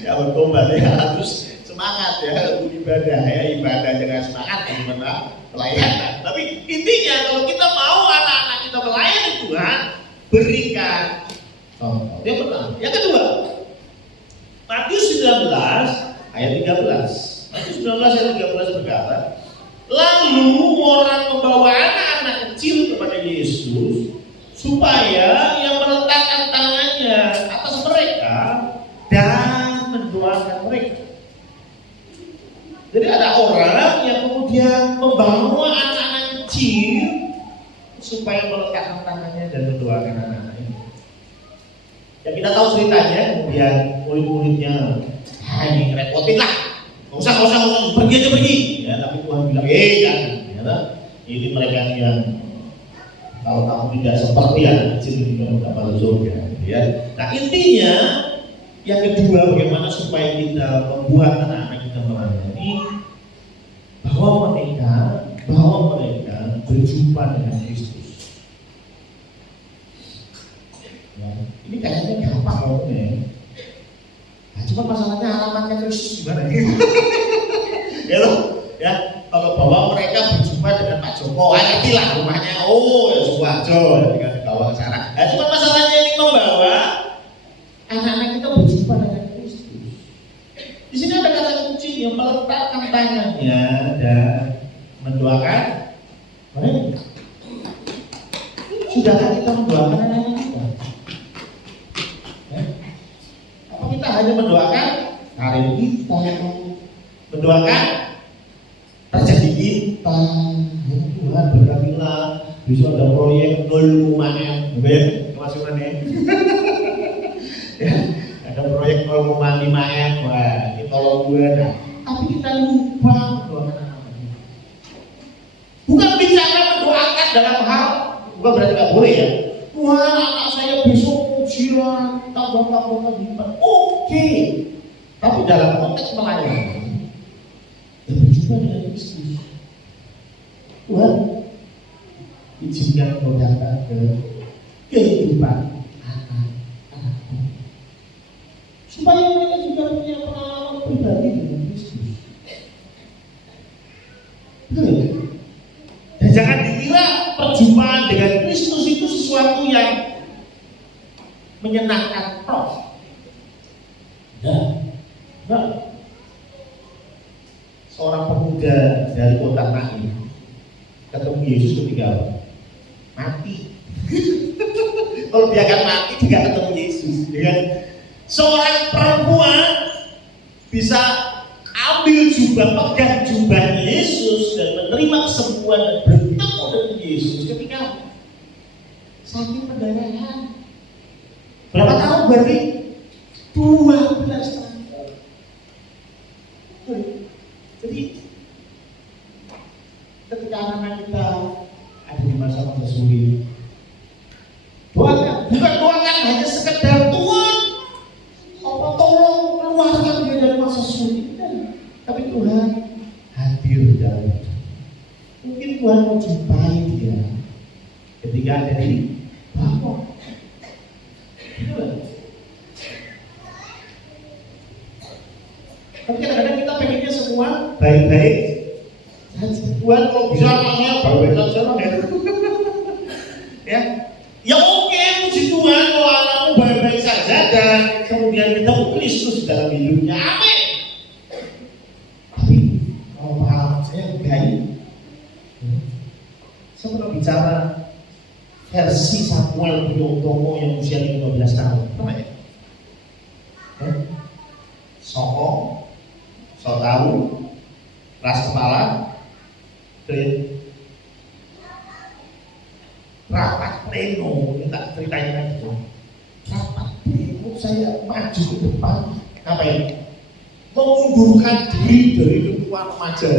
Ya bertobat ya, harus semangat ya untuk ibadah ya, ibadah jangan semangat gimana pelayanan. Tapi intinya kalau kita mau anak-anak kita melayani Tuhan, berikan contoh. Yang pertama. Yang kedua, Matius 19 ayat 13. Matius 19 ayat 13 berkata, lalu orang membawa anak-anak kecil kepada Yesus supaya ia meletakkan tangannya atas mereka dan mendoakan mereka. Jadi ada orang yang kemudian membawa anak-anak kecil supaya meletakkan tangannya dan mendoakan anak-anak ini. Ya kita tahu ceritanya, kemudian murid-muridnya, ini ngerepotin lah, nggak usah, pergi aja pergi. Ya, tapi Tuhan bilang, jangan. Ya, ini mereka yang kalau kamu tidak seperti anak kecil ini kamu dapat surga. Ya. Nah intinya yang kedua, bagaimana supaya kita membuat anak-anak kita melayani, bahwa mereka berjumpa dengan Kristus. Ya, ini kayaknya gampang ngomongnya. Nah, cuma masalahnya alamatnya Kristus gimana? Ya loh, ya kalau bahwa mereka berjumpa dengan Pak Joko, ngerti lah rumahnya. Oh ya Suwarjo, tinggal dibawa ke sana. Nah, cuma masalahnya ini membawa anak-anak kita berjumpa dengan Kristus. Di sini ada kata kunci yang meletakkan tangannya dan mendoakan mereka. Sudahkah kita mendoakan anak-anak kita? Ya? Apa kita hanya mendoakan karir kita, mendoakan rezeki kita? Ya Tuhan berkatilah, bisa ada proyek 0,5 M, kemasukan ya. Ya, ada proyek 0,5 M, wah ini tolong gue dah. Tapi kita lupa mendoakan anak-anak kita. Bukan bicara mendoakan dalam hal, bukan berarti nggak boleh ya. Tuhan anak saya besok ujian, tambah lipat. Oke. Tapi dalam konteks melayani, dan berjumpa dengan Kristus. Tuhan, izinkan kau datang ke kehidupan anak-anakku, supaya mereka juga punya pengalaman pribadi dengan Kristus. Betul. Dan jangan dikira perjumpaan dengan Kristus itu sesuatu yang menyenangkan roh. Nah, seorang pemuda dari kota Nain ketemu Yesus ketika mati. Kalau dia akan mati, dia ketemu Yesus. Dengan seorang perempuan bisa ambil jubah, pegang jubah Yesus dan menerima kesembuhan dan bertemu dengan Yesus ketika sakit perdarahan. Berapa tahun berarti? 12 tahun. Jadi ketika anak-anak kita ada di masa-masa sulit, doakan, bukan doakan hanya sekedar Tuhan tolong keluarkan dia dari masa sulit, tapi Tuhan hadir dalam hidup. Mungkin Tuhan mau jumpai dia ketika ada di bawah. Tapi kadang-kadang kita pengennya semua baik-baik. Tuhan kalau bisa anaknya baik-baik saja ya. Ya oke, puji Tuhan kalau anakmu baik-baik saja dan kemudian ketemu Kristus dalam hidupnya. Amin. Tapi kalau pengalaman saya enggak. Saya pernah bicara versi Samuel Priyotomo yang usia 15 tahun. Apa ya? Sokong, so tahu, ras kepala, rapat pleno, ini tak ceritanya lagi. Rapat pleno saya maju ke depan, ngapain? mengundurkan diri dari kehidupan remaja.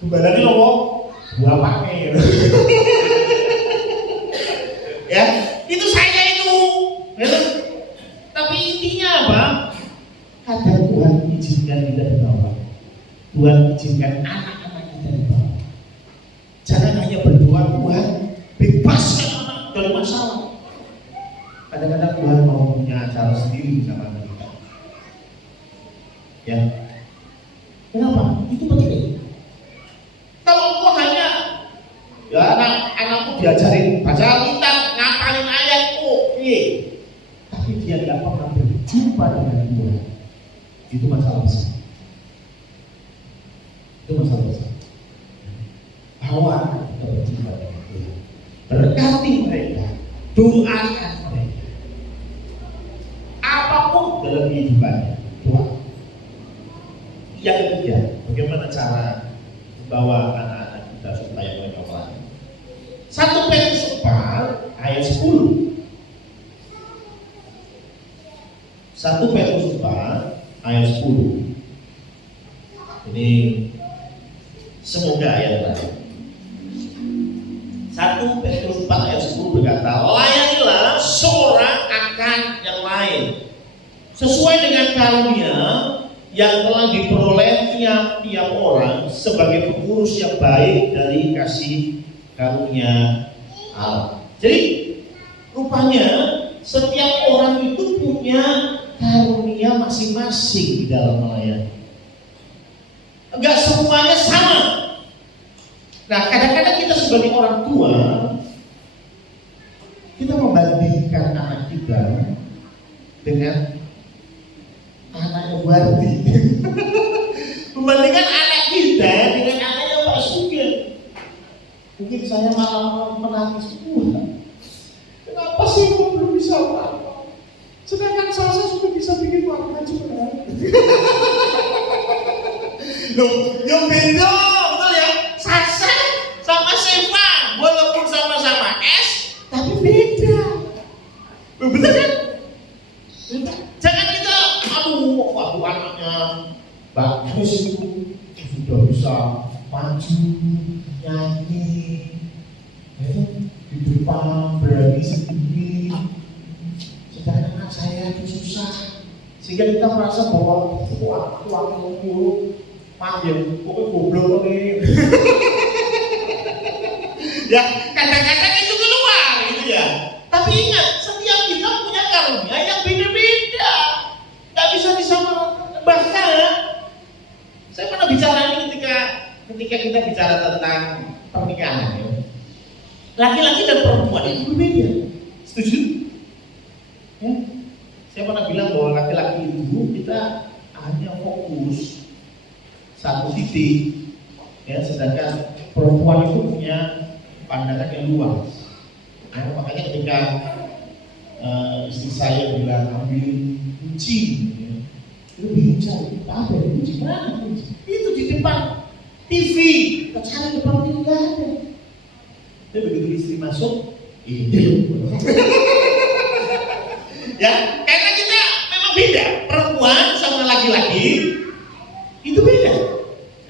Kembali loh, bapaknya. Ya, itu saya itu. Ya. Tapi intinya apa? Kadang Tuhan izinkan kita dibawa. Tuhan izinkan anak-anak kita dibawa. Jangan hanya berdoa, Tuhan bebaskan anak dari masalah. Kadang-kadang Tuhan mau punya acara sendiri sama kita. Ya, kenapa? Itu penting. Kalau kau hanya ya anakku diajarin baca Alkitab, ngapalin ayat, oke. Tapi dia tidak pernah berjumpa dengan Tuhan. Itu masalah besar. Itu masalah besar. Bawa kita berjumpa dengan Tuhan. Berkati mereka, doakan mereka. Apapun dalam kehidupannya, doa. Yang ketiga, bagaimana cara membawa anak-anak kita supaya mereka melayani. 1 Petrus 4 ayat 10. 1 Petrus 4 ayat 10. Ini semoga ayat lain. 1 Petrus 4 ayat 10 berkata, layanilah seorang akan yang lain sesuai dengan karunia yang telah diperoleh tiap-tiap orang sebagai pengurus yang baik dari kasih karunia Allah. Jadi rupanya setiap orang itu punya karunia masing-masing di dalam melayani. Enggak semuanya sama. Nah, kadang-kadang kita sebagai orang tua kita membandingkan anak kita dengan anaknya Wardi. Membandingkan anak kita dengan anaknya Pak Sugeng. Mungkin saya malah menangis. Kenapa sih kok belum bisa apa? Sedangkan saya sudah bisa bikin warna juga. Loh, yang beda, betul ya? Sasa sama Seva, walaupun sama-sama S, tapi beda. Betul kan? Jangan kita, waktu anaknya bagus itu sudah bisa maju, nyanyi, di depan berani sendiri. Sedangkan anak saya itu susah, sehingga kita merasa bahwa waktu maaf ya, pokoknya goblok nih. Ya, kadang-kadang itu keluar gitu ya. Tapi ingat, setiap kita punya karunia yang beda-beda. Gak bisa disamaratakan. Bahkan saya pernah bicara ini ketika kita bicara tentang pernikahan ya. Laki-laki dan perempuan itu berbeda. Setuju? Ya. Saya pernah bilang bahwa laki-laki itu kita hanya fokus satu titik, ya, sedangkan perempuan itu punya pandangan yang luas. Nah, makanya ketika istri saya bilang ambil kunci, ya, itu bingung apa ya kunci mana kunci? Itu di depan TV, kita cari depan TV nggak ada. Tapi begitu istri masuk, ini ya, karena kita memang beda. Perempuan sama laki-laki itu beda.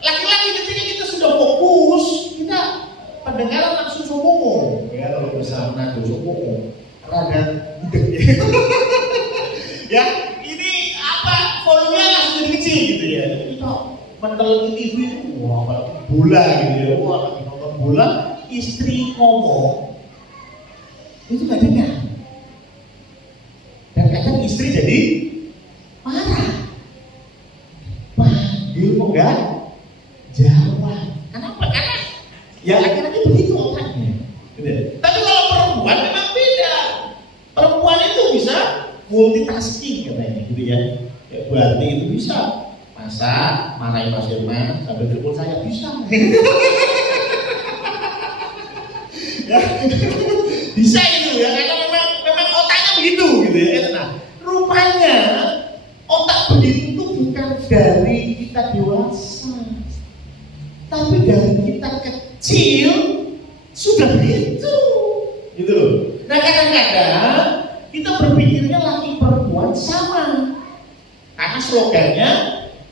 Laki-laki ketika kita sudah fokus, kita pendengaran langsung somongo. Ya, kalau bersama nado somongo, rada gudeg ya. Ya, ini apa volumenya langsung jadi kecil gitu ya. Kita menteliti TV itu, wah, kalau bola gitu ya, wah, lagi nonton bola, istri ngomong, itu nggak dengar. Dan kadang istri jadi marah. Panggil kok enggak jawab. Kenapa? Karena ya laki-laki begitu otaknya. Gitu. Tapi kalau perempuan memang beda. Perempuan itu bisa multitasking katanya gitu ya. Ya berarti itu bisa masak, marahin Mas Firman sambil telepon saya bisa. Ya. Bisa itu ya, karena memang otaknya begitu gitu ya. Nah, rupanya otak begitu itu bukan dari kita dewasa, tapi dari kita kecil sudah begitu, gitu loh. Nah, kadang-kadang kita berpikirnya laki perempuan sama, karena slogannya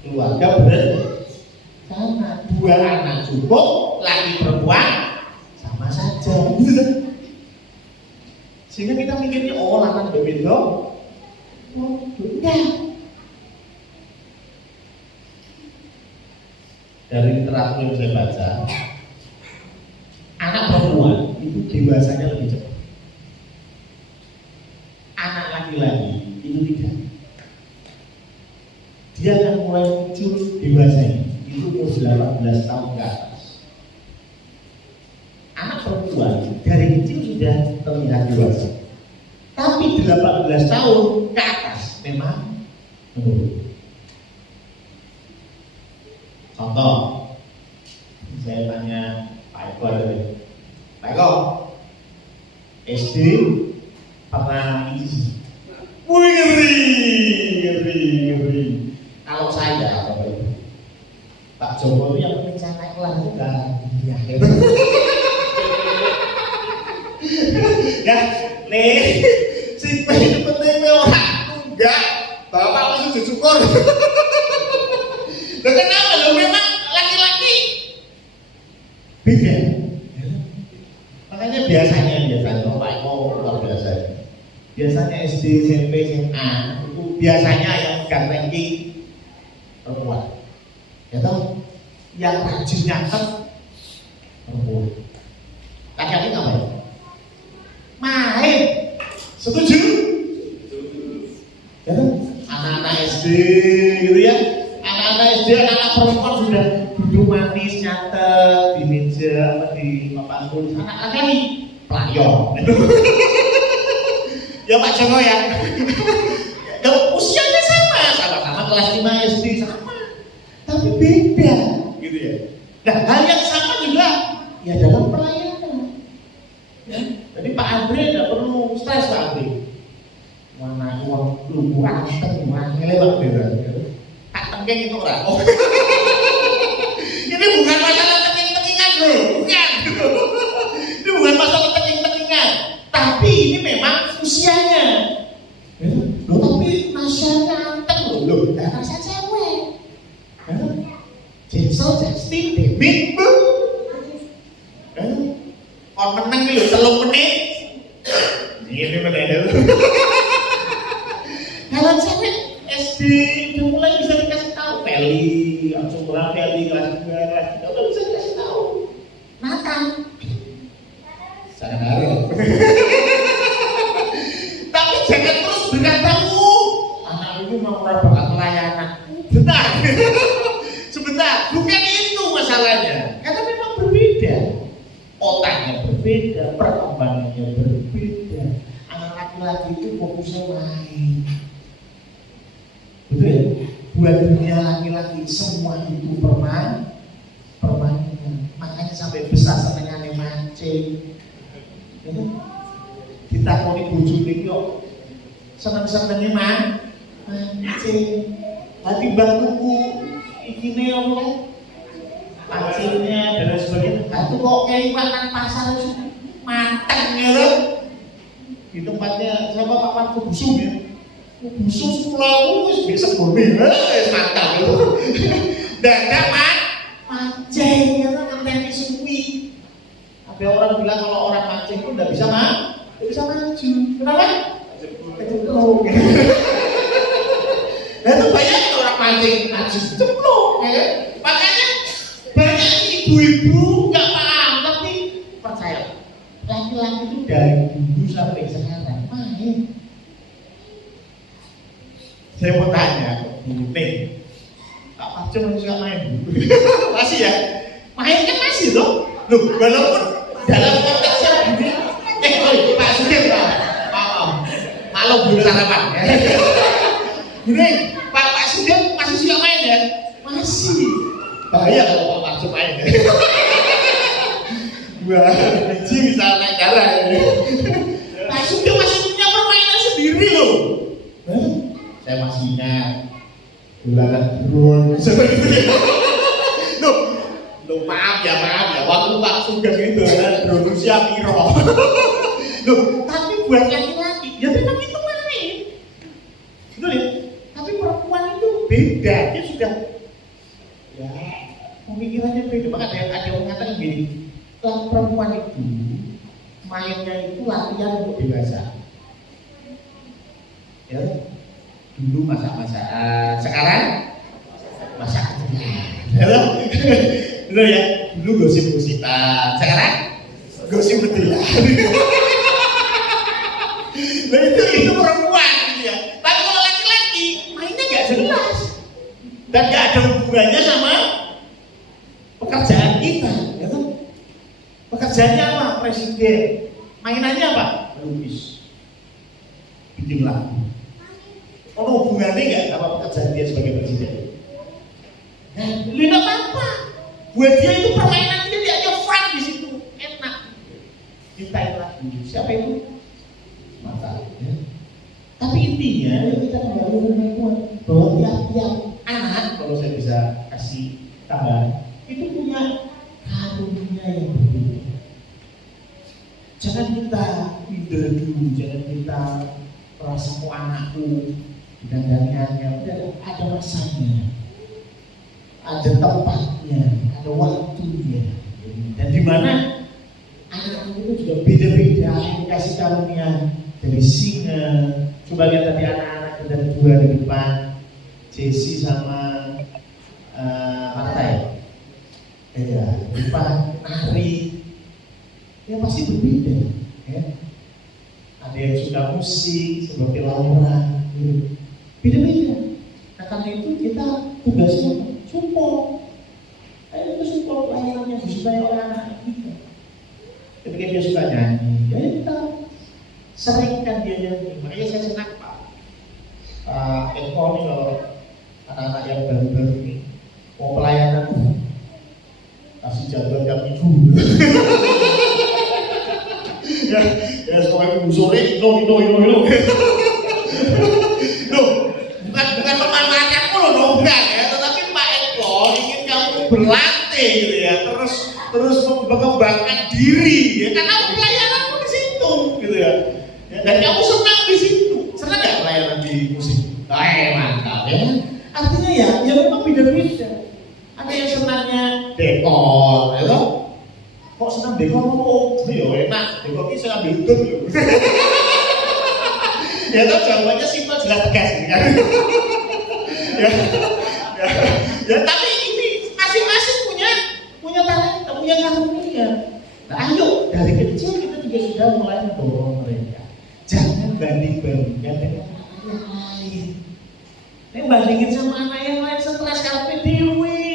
keluarga berencana, 2 anak cukup, laki perempuan sama saja. Sehingga kita mikirnya oh lanang beda, oh enggak. Dari literatur yang saya baca, anak perempuan itu dewasanya lebih cepat. Anak laki-laki itu tidak. Dia akan mulai muncul dewasanya itu umur 18 tahun ke atas. Anak perempuan dari kecil sudah terlihat dewasa, tapi 18 tahun ke atas memang menurun. Contoh, saya tanya Pak Eko tadi, Pak Eko, SD pernah isi? Wih ngeri. Kalau saya, Pak Jokowi yang penting saya naik kelas juga, ya, nih, si penting orang enggak, bapak langsung dicukur. Loh kenapa? Loh memang laki-laki beda. Makanya biasanya Pak Eko luar biasa. Biasanya SD, SMP, SMA itu biasanya yang pegang ranking perempuan. Ya toh, yang rajin nyatet perempuan. Laki-laki ngapain? Main. Setuju? Ya toh, anak-anak SD gitu ya. Anak-anak SD, anak-anak perempuan sudah duduk manis nyatet di meja di papan tulis. Anak-anak ini pelayon. Ya Pak Joko ya. Usianya sama kelas 5 SD sama, tapi beda, gitu ya. Nah hal yang sama juga ya dalam pelayanan. Ya. Jadi Pak Andre tidak perlu stres Pak Andre. Mana uang lu anteng, lewat beda. Tak tengking itu orang. Oh. Ini bukan masalah tengking-tengingan bro, bukan. Ini bukan masalah tengking-tengingan, tapi ini memang usianya. Loh tapi nasihatnya anteng loh, dasar saya cewek. Jensel, Justin, David, kon menang lho 3 menit. Ini meneh. Kalau cewek SD udah mulai bisa dikasih tahu, Feli, langsung berapa Feli kelas 2, kelas 3 udah bisa dikasih tahu. Nathan. Jangan harap. Tapi jangan terus berkatamu anak itu mau bakat pelayanan. Sebentar, bukan itu masalahnya. Karena memang berbeda, otaknya berbeda, perkembangannya berbeda. Anak laki-laki itu fokusnya main. Betul ya? Buat dunia laki-laki semua itu permainan. Makanya sampai besar senengannya mancing. Ditakoni bojone kok seneng-senenge mancing. Hati bangkuku ikine apa? Hasilnya dan sebagainya. Itu kok kayak makan pasar mateng ya loh. Di tempatnya siapa Pak Marco Busung ya? Busung sekolah wis bisa gone. Mateng loh. Dadak mancing ya ngenteni suwi. Ada orang bilang kalau orang mancing itu enggak bisa maju. Kenapa? Ceplok. Nah itu banyak orang mancing maju ceplok. Makanya banyak ibu-ibu nggak paham, tapi percaya laki-laki itu dari dulu sampai sekarang main. Saya mau tanya, Ning, Pak Parjo masih suka main? Masih ya? Main kan masih toh? Loh, walaupun dalam konteks yang gini, Pak Sugeng malu belum sarapan. Ini Pak Sugeng masih suka main ya? Masih. Bahaya kalau Pak Parjo main ya. Wah, biji bisa naik darah ya. Pak Sugeng masih punya permainan sendiri loh. Saya masih ingat bulanan drone. Loh, maaf ya, waktu Pak Sugeng itu ada drone usia piro. Loh, tapi buat laki-laki, ya memang itu main. Betul ya? Tapi perempuan itu beda, dia sudah pemikirannya beda. Maka ada yang mengatakan gini, perempuan itu mainnya itu latihan untuk dewasa. Ya, dulu masak-masakan, sekarang masak halo. Dulu ya, dulu gosip-gosipan, sekarang gosip betulan. Nah itu perempuan gitu ya. Tapi kalau laki-laki mainnya gak jelas dan gak ada hubungannya sama pekerjaan kita, gitu. Pekerjaannya apa? Presiden. Mainannya apa? Melukis, bikin lagu. Ono hubungannya nggak sama pekerjaan dia sebagai presiden? Nah, tidak apa-apa. Buat dia itu permainan dia aja fun di situ, enak. Kita lagu. Siapa itu? Mata. Ya. Tapi intinya kita kembali menemukan bahwa tiap-tiap anak, kalau saya bisa kasih tambahan, itu punya karunia yang berbeda. Jangan kita minder dulu, jangan kita merasa mau anakku dan daniannya, ada masanya, ada tempatnya, ada waktunya, dan di mana anak itu juga beda-beda. Kasih karunia dari singa. Coba lihat tadi anak-anak kita dua di depan, Jesse sama Marta ya, depan Ari, ya pasti berbeda. Ya. Ada yang suka musik seperti Laura, beda-beda. Nah karena itu kita tugasnya support. Itu support pelayanan yang disukai oleh anak-anak kita. Ketika dia suka nyanyi, ya kita seringkan dia nyanyi. Makanya saya senang Pak Eko nih, kalau anak-anak yang baru-baru ini mau pelayanan kasih jadwal jam minggu. Ya sekolah minggu sore, no. Bukan memanfaatkan lo, enggak ya. Tetapi Pak Eko ingin kamu berlatih gitu ya, terus mengembangkan diri ya, karena pelayananmu di situ gitu ya. Dan kamu senang di situ. Senang nggak pelayanan di musik? Mantap ya. Artinya ya memang beda-beda. Ada yang senangnya dekor, ya toh? Kok senang dekor? Oh, ya enak. Dekor ini saya ambil untung loh. Ya toh, jawabannya simpel, jelas, tegas kan? Ya, tapi ini masing-masing punya talenta, punya karunia. Nah, ayo dari kecil kita juga sudah mulai mendorong mereka. Jangan banding-bandingkan dengan anak yang lain. Ini bandingin sama anak yang lain, stres karpe dewi.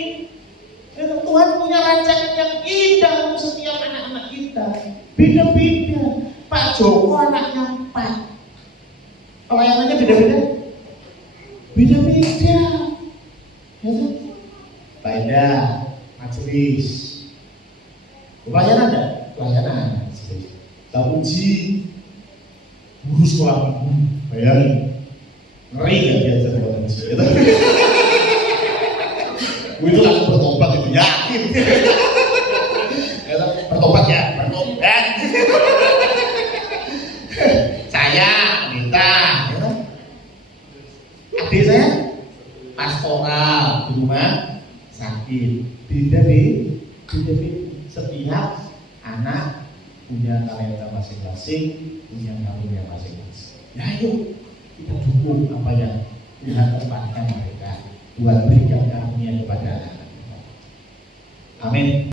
Tuhan punya rancangan yang indah untuk setiap anak-anak kita. Beda-beda. Pak Joko anaknya 4. Pelayanannya beda-beda. Beda-beda. Ya kan? Beda. Majelis. Pelayanan ada? Pelayanan. Tak uji. Guru sekolah minggu. Bayangin. Ngeri gak diajar buat manusia. Gue itu langsung bertobat itu, yakin. Bertobat ya, bertobat. Saya minta, ya. Adik saya pastoral di rumah sakit. Beda. Setiap anak punya talenta masing-masing, punya karunia masing-masing. Ya ayo kita dukung apa yang Tuhan tempatkan mereka buat berikan karunia kepada anak-anak. Amin.